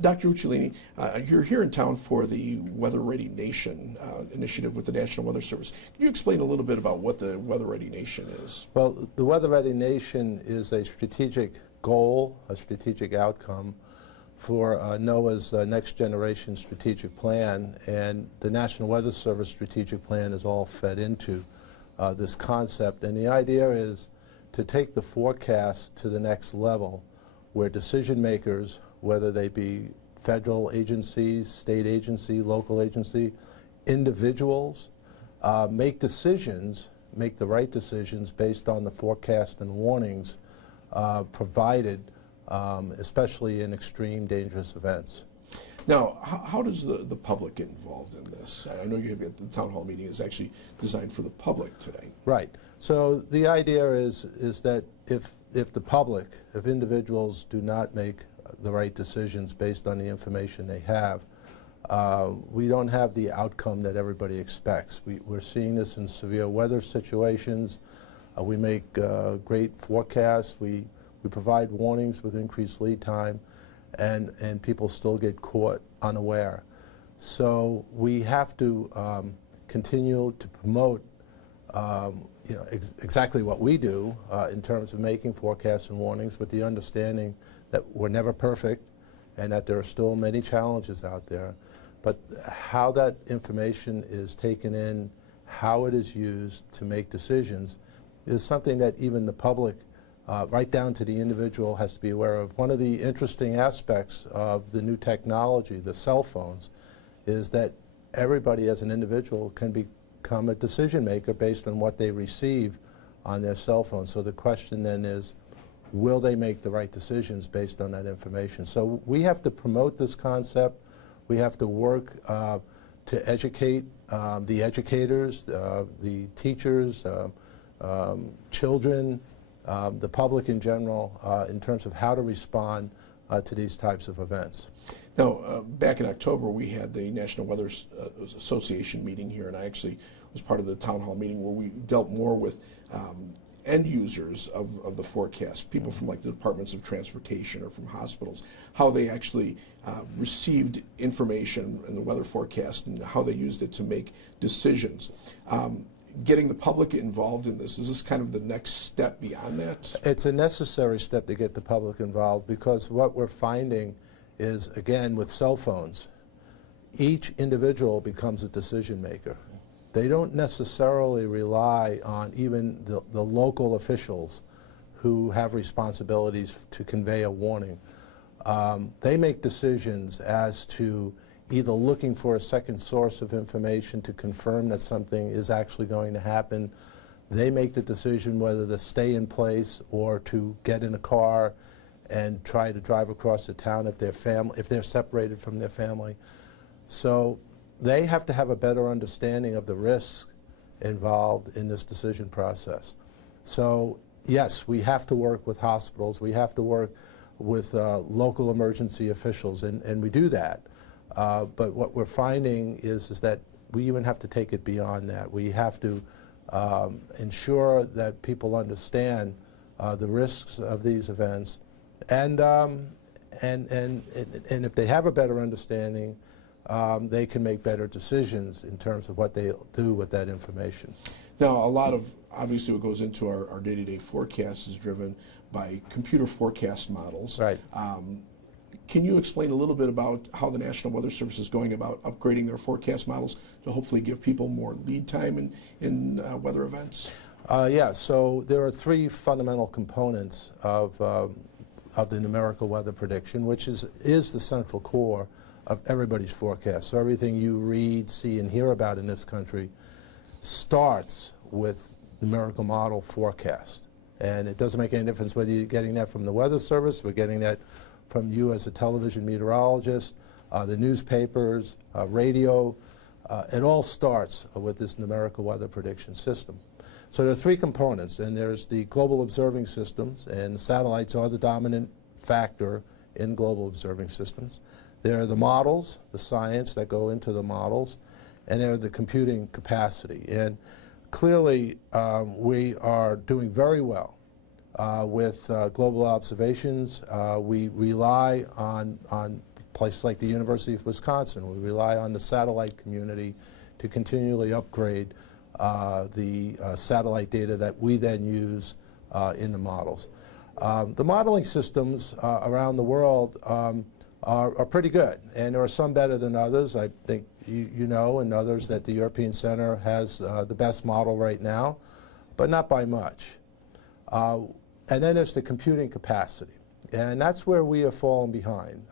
Dr. Uccellini, you're here in town for the Weather Ready Nation initiative with the National Weather Service. Can you explain a little bit about what the Weather Ready Nation is? Well, the Weather Ready Nation is a strategic goal, a strategic outcome for NOAA's Next Generation Strategic Plan, and the National Weather Service Strategic Plan is all fed into this concept. And the idea is to take the forecast to the next level where decision makers, whether they be federal agencies, state agency, local agency, individuals, make decisions, make the right decisions based on the forecast and warnings provided, especially in extreme dangerous events. Now, how does the public get involved in this? I know you have the town hall meeting is actually designed for the public today. Right. So the idea is that if the public, if individuals do not make the right decisions based on the information they have, we don't have the outcome that everybody expects. We're seeing this in severe weather situations. We make great forecasts. We provide warnings with increased lead time, and people still get caught unaware. So we have to continue to promote exactly what we do in terms of making forecasts and warnings, with the understanding that we're never perfect and that there are still many challenges out there. But how that information is taken in, how it is used to make decisions, is something that even the public, right down to the individual, has to be aware of. One of the interesting aspects of the new technology, the cell phones, is that everybody as an individual can become a decision maker based on what they receive on their cell phone. So the question then is, will they make the right decisions based on that information? So we have to promote this concept. We have to work to educate the educators, the teachers, children, the public in general, in terms of how to respond to these types of events. Now, back in October, we had the National Weather Association meeting here, and I actually was part of the town hall meeting where we dealt more with end users of the forecast, people from like the departments of transportation or from hospitals, how they actually received information in the weather forecast and how they used it to make decisions. Getting the public involved in this, is this kind of the next step beyond that? It's a necessary step to get the public involved, because what we're finding is, again, with cell phones, each individual becomes a decision maker. They don't necessarily rely on even the local officials who have responsibilities to convey a warning. They make decisions as to either looking for a second source of information to confirm that something is actually going to happen. They make the decision whether to stay in place or to get in a car and try to drive across the town if they're separated from their family. So they have to have a better understanding of the risks involved in this decision process. So yes, we have to work with hospitals. We have to work with local emergency officials, and we do that. But what we're finding is that we even have to take it beyond that. We have to ensure that people understand the risks of these events, and if they have a better understanding, they can make better decisions in terms of what they do with that information. Now, a lot of, obviously, what goes into our day-to-day forecast is driven by computer forecast models. Right. Can you explain a little bit about how the National Weather Service is going about upgrading their forecast models to hopefully give people more lead time in weather events? Yeah, so there are three fundamental components of the numerical weather prediction, which is the central core of everybody's forecast. So everything you read, see, and hear about in this country starts with numerical model forecast. And it doesn't make any difference whether you're getting that from the Weather Service, we're getting that from you as a television meteorologist, the newspapers, radio. It all starts with this numerical weather prediction system. So there are three components, and there's the global observing systems, and satellites are the dominant factor in global observing systems. There are the models, the science that go into the models, and there are the computing capacity. And clearly, we are doing very well with global observations. We rely on places like the University of Wisconsin. We rely on the satellite community to continually upgrade the satellite data that we then use in the models. The modeling systems around the world are pretty good, and there are some better than others. I think you know, and others, that the European Center has the best model right now, but not by much. And then there's the computing capacity, and that's where we have fallen behind.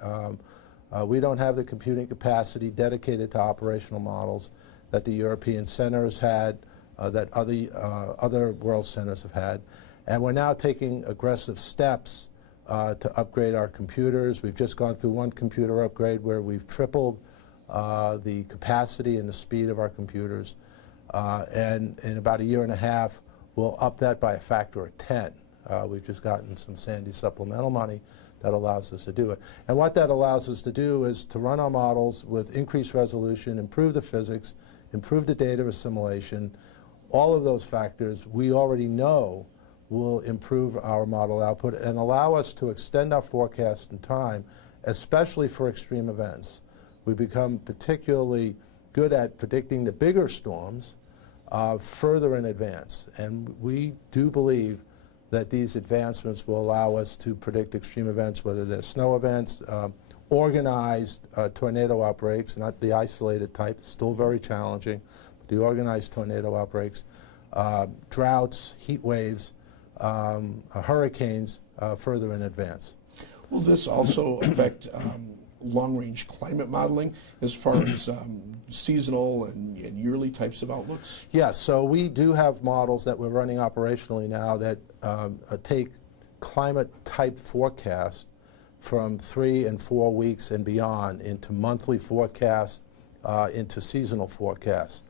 We don't have the computing capacity dedicated to operational models that the European Center has had, that other world centers have had. And we're now taking aggressive steps to upgrade our computers. We've just gone through one computer upgrade where we've tripled the capacity and the speed of our computers. And in about a year and a half, we'll up that by a factor of 10. We've just gotten some Sandy supplemental money that allows us to do it. And what that allows us to do is to run our models with increased resolution, improve the physics, improve the data assimilation. All of those factors we already know will improve our model output and allow us to extend our forecast in time, especially for extreme events. We become particularly good at predicting the bigger storms further in advance. And we do believe that these advancements will allow us to predict extreme events, whether they're snow events, organized tornado outbreaks, not the isolated type, still very challenging, but the organized tornado outbreaks, droughts, heat waves, hurricanes further in advance. Will this also affect long-range climate modeling as far as seasonal and yearly types of outlooks? Yes, so we do have models that we're running operationally now that take climate-type forecasts from 3 and 4 weeks and beyond into monthly forecasts, into seasonal forecasts.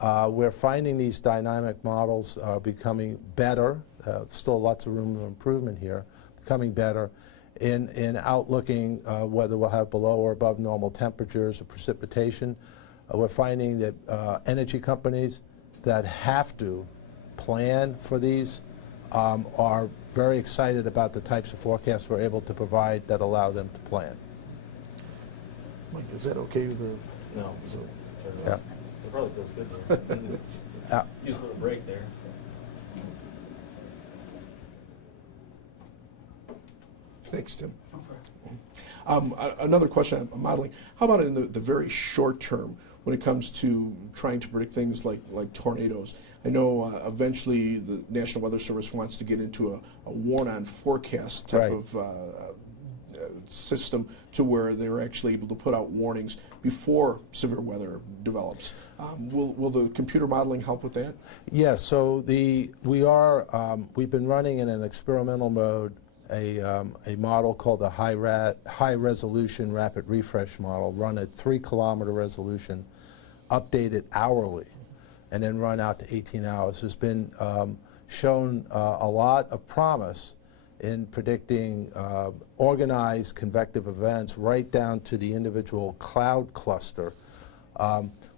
We're finding these dynamic models becoming better. Still lots of room for improvement here, becoming better in outlooking whether we'll have below or above normal temperatures or precipitation. We're finding that energy companies that have to plan for these are very excited about the types of forecasts we're able to provide that allow them to plan. Mike, is that okay with the... No. So, Yeah. It probably feels good though. Use a little break there. thanks, Tim. Another question on modeling. How about in the very short term when it comes to trying to predict things like tornadoes? I know eventually the National Weather Service wants to get into a warn-on forecast type Right. of system to where they're actually able to put out warnings before severe weather develops. Will the computer modeling help with that? Yes, so we've been running in an experimental mode a model called a high resolution rapid refresh model, run at 3-kilometer resolution, updated hourly, and then run out to 18 hours. Has been shown a lot of promise in predicting organized convective events right down to the individual cloud cluster.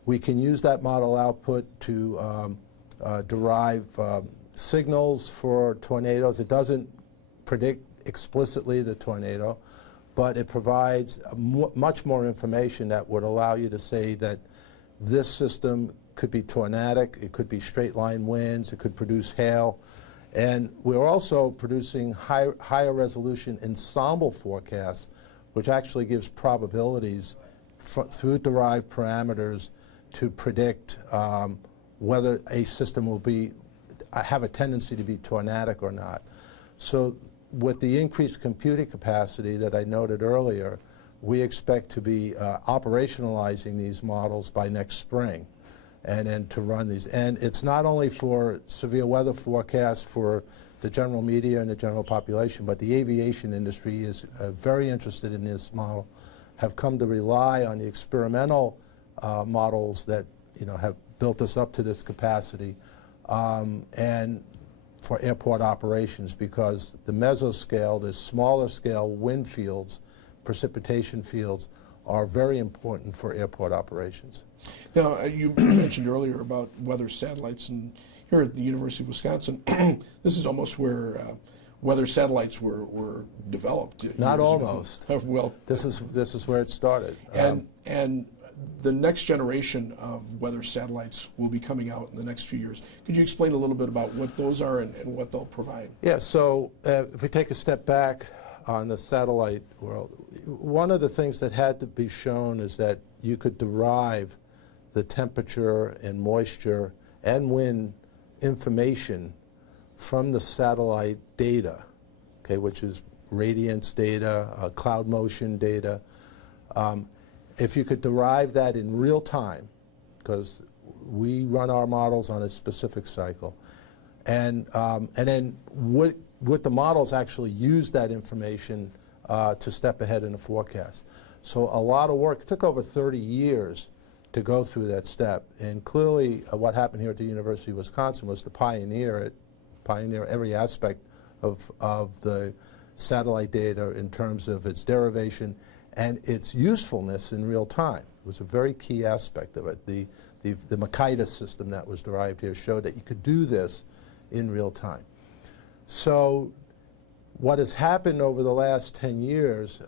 We can use that model output to derive signals for tornadoes. It doesn't predict explicitly the tornado, but it provides much more information that would allow you to say that this system could be tornadic, it could be straight line winds, it could produce hail. And we're also producing higher resolution ensemble forecasts, which actually gives probabilities through derived parameters to predict whether a system will have a tendency to be tornadic or not. So with the increased computing capacity that I noted earlier, we expect to be operationalizing these models by next spring and then to run these. And it's not only for severe weather forecasts for the general media and the general population, but the aviation industry is very interested in this model, have come to rely on the experimental models that have built us up to this capacity, and for airport operations, because the mesoscale, the smaller scale wind fields, precipitation fields, are very important for airport operations. Now, you mentioned earlier about weather satellites, and here at the University of Wisconsin, this is almost where weather satellites were developed. Not years almost. ago. Well, This is where it started. and the next generation of weather satellites will be coming out in the next few years. Could you explain a little bit about what those are and what they'll provide? Yeah, so if we take a step back on the satellite world, one of the things that had to be shown is that you could derive the temperature and moisture and wind information from the satellite data, okay, which is radiance data, cloud motion data. If you could derive that in real time, because we run our models on a specific cycle, and then would the models actually use that information to step ahead in the forecast? So a lot of work. It took over 30 years to go through that step, and clearly what happened here at the University of Wisconsin was to pioneer every aspect of the satellite data in terms of its derivation and its usefulness in real time. It was a very key aspect of it. The Makita system that was derived here showed that you could do this in real time. So what has happened over the last 10 years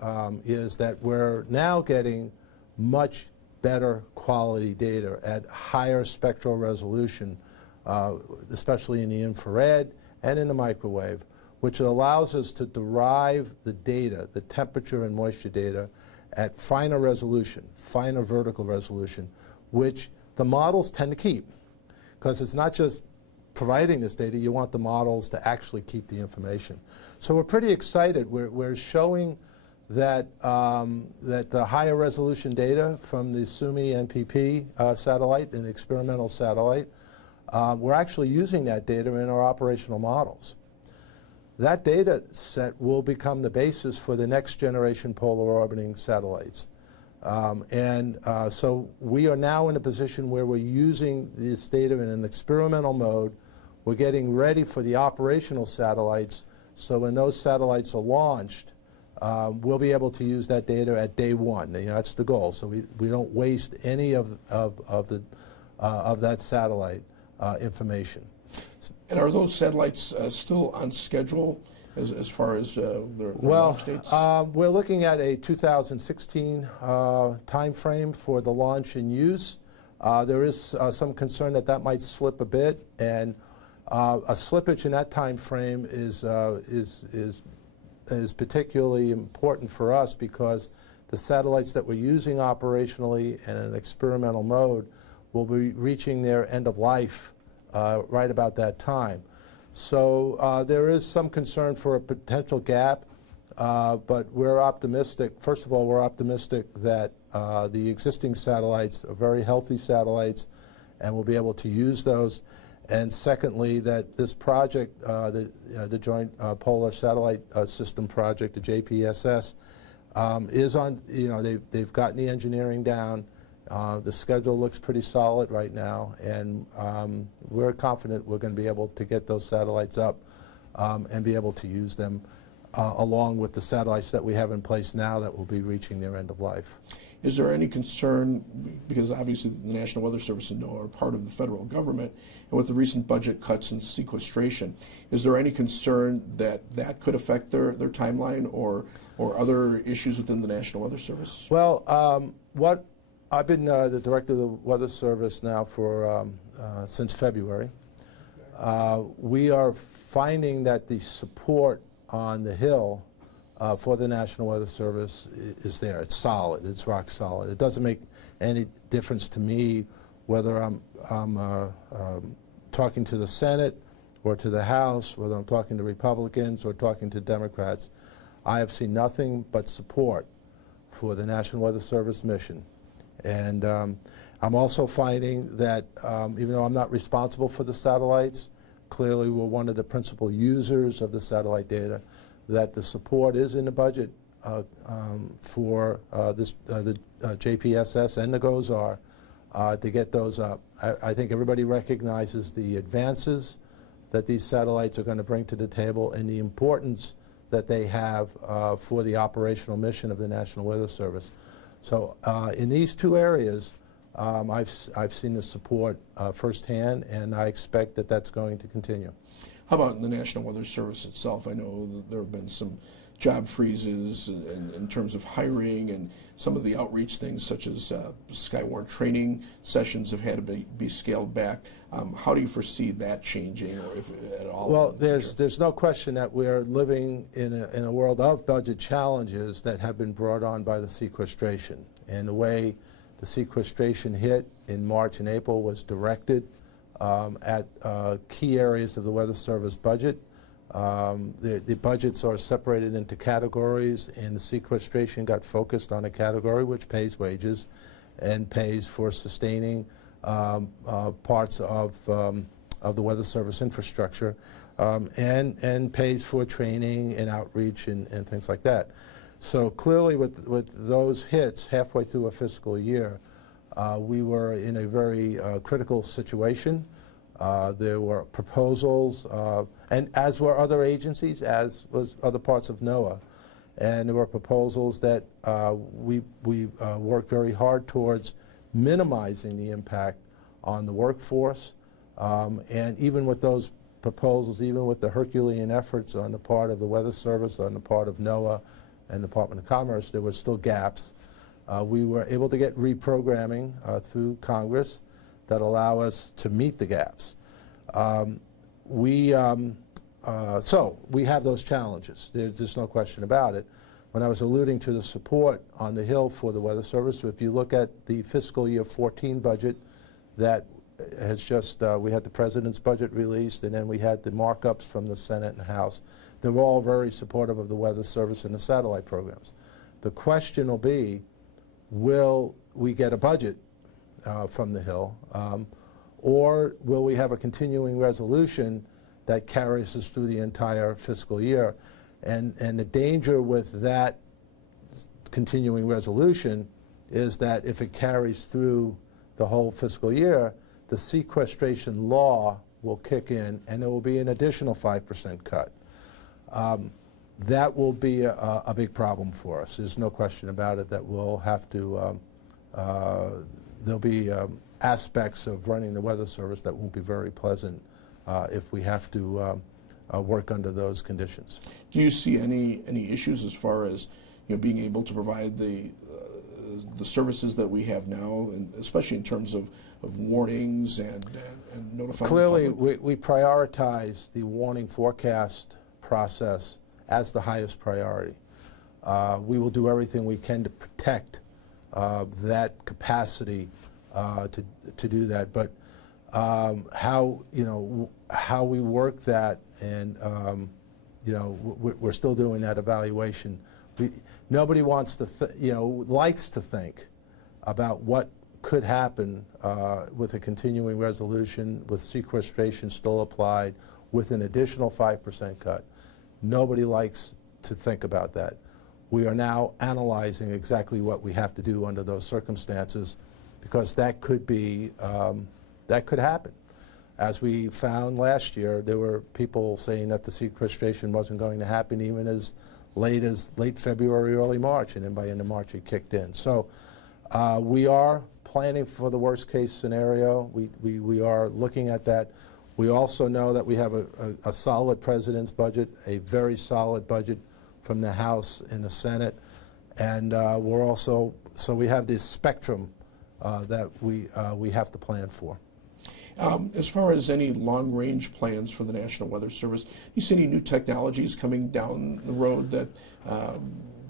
is that we're now getting much better quality data at higher spectral resolution, especially in the infrared and in the microwave, which allows us to derive the data, the temperature and moisture data, at finer resolution, finer vertical resolution, which the models tend to keep. Because it's not just providing this data, you want the models to actually keep the information. So we're pretty excited. We're showing that, that the higher resolution data from the SUMI NPP satellite, an experimental satellite, we're actually using that data in our operational models. That data set will become the basis for the next generation polar orbiting satellites. So we are now in a position where we're using this data in an experimental mode. We're getting ready for the operational satellites, so when those satellites are launched, we'll be able to use that data at day one. You know, that's the goal, so we don't waste any of that satellite information. And are those satellites still on schedule as far as their launch dates? We're looking at a 2016 time frame for the launch and use. There is some concern that that might slip a bit, and a slippage in that time frame is particularly important for us because the satellites that we're using operationally in an experimental mode will be reaching their end of life right about that time. So there is some concern for a potential gap, but we're optimistic. First of all, we're optimistic that the existing satellites are very healthy satellites and we'll be able to use those. And secondly, that this project, the Joint Polar Satellite System project, the JPSS, is on, you know, they've gotten the engineering down. The schedule looks pretty solid right now, and we're confident we're going to be able to get those satellites up and be able to use them along with the satellites that we have in place now that will be reaching their end of life. Is there any concern, because obviously the National Weather Service and NOAA are part of the federal government, and with the recent budget cuts and sequestration, is there any concern that that could affect their timeline or other issues within the National Weather Service? Well, I've been the director of the Weather Service now for since February. We are finding that the support on the Hill for the National Weather Service is there. It's solid. It's rock solid. It doesn't make any difference to me whether I'm talking to the Senate or to the House, whether I'm talking to Republicans or talking to Democrats. I have seen nothing but support for the National Weather Service mission. And I'm also finding that even though I'm not responsible for the satellites, clearly we're one of the principal users of the satellite data, that the support is in the budget for the JPSS and the GOES-R to get those up. I think everybody recognizes the advances that these satellites are going to bring to the table and the importance that they have for the operational mission of the National Weather Service. So in these two areas, I've seen the support firsthand, and I expect that that's going to continue. How about in the National Weather Service itself? I know that there have been some job freezes in terms of hiring, and some of the outreach things such as Skywarn training sessions have had to be scaled back. How do you foresee that changing, or if at all? Well, there's no question that we're living in a world of budget challenges that have been brought on by the sequestration. And the way the sequestration hit in March and April was directed at key areas of the Weather Service budget. The budgets are separated into categories, and the sequestration got focused on a category which pays wages and pays for sustaining parts of the Weather Service infrastructure, and pays for training and outreach and things like that. So clearly with those hits halfway through a fiscal year, we were in a very critical situation. There were proposals, and as were other agencies, as was other parts of NOAA. And there were proposals that we worked very hard towards minimizing the impact on the workforce. And even with those proposals, even with the Herculean efforts on the part of the Weather Service, on the part of NOAA and Department of Commerce, there were still gaps. We were able to get reprogramming through Congress that allow us to meet the gaps. So we have those challenges. There's no question about it. When I was alluding to the support on the Hill for the Weather Service, if you look at the fiscal year 14 budget that has just, we had the President's budget released, and then we had the markups from the Senate and House. They were all very supportive of the Weather Service and the satellite programs. The question will be, will we get a budget from the Hill, or will we have a continuing resolution that carries us through the entire fiscal year? And the danger with that continuing resolution is that if it carries through the whole fiscal year, the sequestration law will kick in, and there will be an additional 5% cut. That will be a big problem for us. There's no question about it that we'll have to, there'll be aspects of running the Weather Service that won't be very pleasant if we have to work under those conditions. Do you see any issues as far as being able to provide the services that we have now, and especially in terms of warnings and notifying Clearly, the public? we prioritize the warning forecast process as the highest priority. We will do everything we can to protect that capacity to do that, but how we work that, and we're still doing that evaluation. Nobody wants to likes to think about what could happen with a continuing resolution, with sequestration still applied, with an additional 5% cut. Nobody likes to think about that. We are now analyzing exactly what we have to do under those circumstances, because that could be, that could happen. As we found last year, there were people saying that the sequestration wasn't going to happen even as late February, early March, and then by end of March it kicked in. So we are planning for the worst case scenario. We are looking at that. We also know that we have a solid President's budget, a very solid budget from the House and the Senate, and we're also, so we have this spectrum that we have to plan for. As far as any long-range plans for the National Weather Service, do you see any new technologies coming down the road that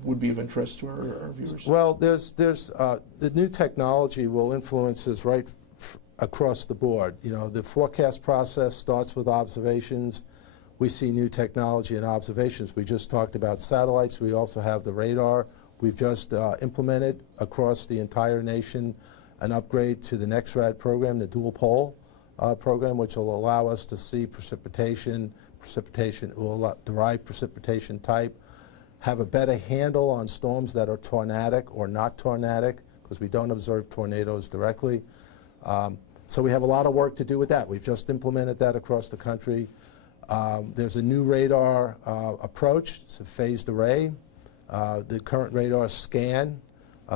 would be of interest to our viewers? Well, there's the new technology will influence us right across the board. The forecast process starts with observations. We see new technology in observations. We just talked about satellites. We also have the radar. We've just implemented across the entire nation an upgrade to the NEXRAD program, the dual pole program, which will allow us to see precipitation will derive precipitation type, have a better handle on storms that are tornadic or not tornadic, because we don't observe tornadoes directly. So we have a lot of work to do with that. We've just implemented that across the country. There's a new radar approach. It's a phased array. The current radar scan,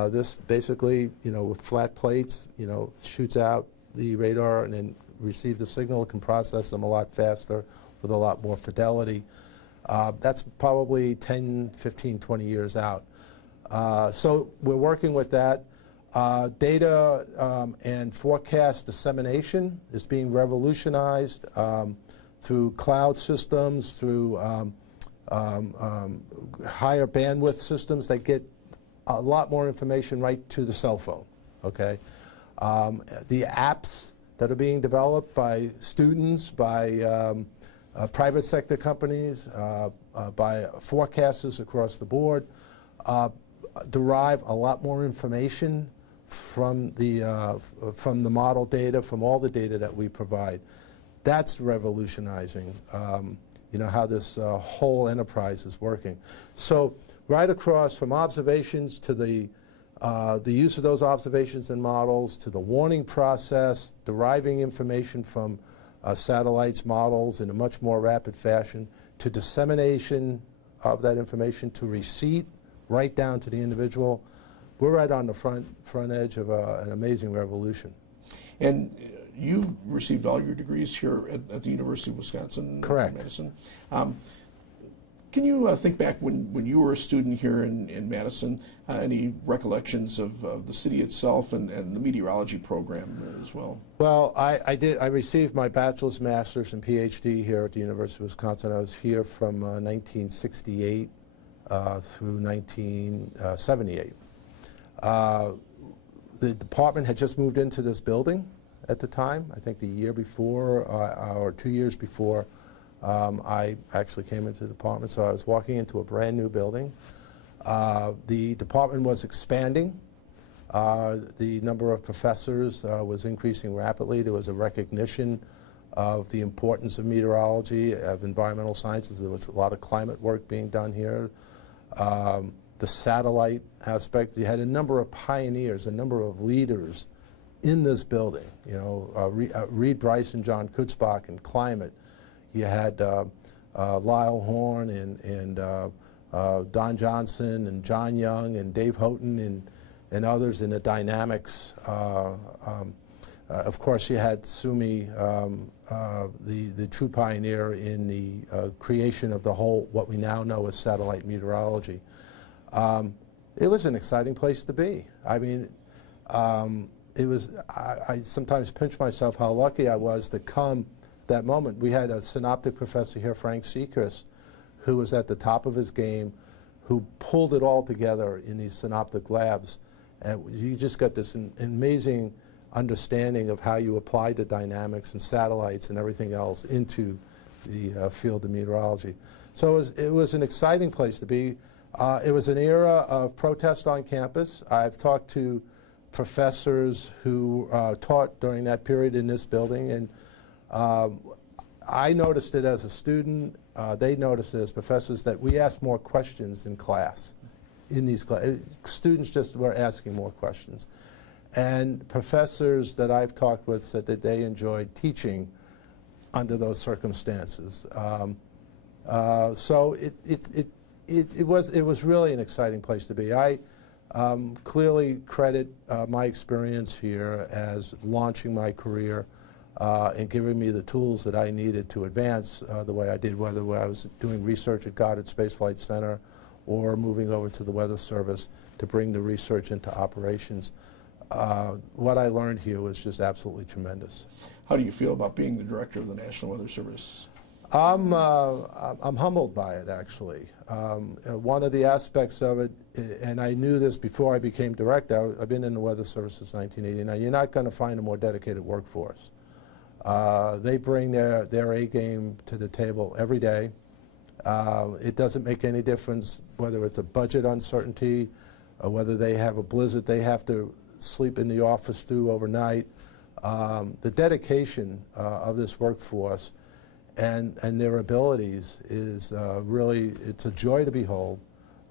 this basically, with flat plates, shoots out the radar and then receives the signal. It can process them a lot faster, with a lot more fidelity. That's probably 10, 15, 20 years out. So we're working with that. Data and forecast dissemination is being revolutionized through cloud systems, through higher bandwidth systems that get a lot more information right to the cell phone, okay? The apps that are being developed by students, by private sector companies, by forecasters across the board, derive a lot more information from the model data, from all the data that we provide. That's revolutionizing, you know, how this whole enterprise is working. So right across from observations to the use of those observations and models, to the warning process, deriving information from satellites, models in a much more rapid fashion, to dissemination of that information, to receipt, right down to the individual. We're right on the front edge of an amazing revolution. And you received all your degrees here at the University of Wisconsin. Correct. Madison. Can you think back when you were a student here in Madison, any recollections of the city itself and the meteorology program as well? Well, I did. I received my bachelor's, master's, and PhD here at the University of Wisconsin. I was here from 1968 through 1978. The department had just moved into this building at the time. I think the year before or 2 years before I actually came into the department. So I was walking into a brand new building. The department was expanding. The number of professors was increasing rapidly. There was a recognition of the importance of meteorology, of environmental sciences. There was a lot of climate work being done here. The satellite aspect, you had a number of pioneers, a number of leaders in this building. You know, Reed Bryce and John Kutzbach in climate. You had Lyle Horn and Don Johnson and John Young and Dave Houghton and others in the dynamics. Of course, you had Sumi, the true pioneer in the creation of the whole, what we now know as satellite meteorology. It was an exciting place to be. I mean, it was, I sometimes pinch myself how lucky I was to come that moment. We had a synoptic professor here, Frank Seacrest, who was at the top of his game, who pulled it all together in these synoptic labs. And you just got this amazing understanding of how you apply the dynamics and satellites and everything else into the field of meteorology. So it was an exciting place to be. It was an era of protest on campus. I've talked to professors who taught during that period in this building, and I noticed it as a student. They noticed it as professors that we asked more questions in class. In these students just were asking more questions. And professors that I've talked with said that they enjoyed teaching under those circumstances. So it was really an exciting place to be. I clearly credit my experience here as launching my career and giving me the tools that I needed to advance the way I did, whether I was doing research at Goddard Space Flight Center or moving over to the Weather Service to bring the research into operations. What I learned here was just absolutely tremendous. How do you feel about being the director of the National Weather Service? I'm humbled by it, actually. One of the aspects of it, and I knew this before I became director, I've been in the Weather Service since 1989. You're not going to find a more dedicated workforce. They bring their A game to the table every day. It doesn't make any difference whether it's a budget uncertainty, or whether they have a blizzard they have to sleep in the office through overnight. The dedication of this workforce and their abilities is really, it's a joy to behold.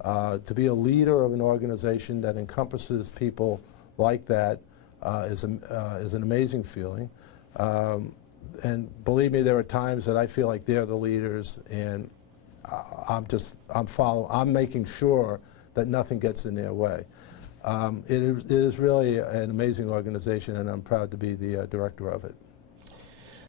To be a leader of an organization that encompasses people like that is an amazing feeling. And believe me, there are times that I feel like they're the leaders, and I'm making sure that nothing gets in their way. It is really an amazing organization, and I'm proud to be the director of it.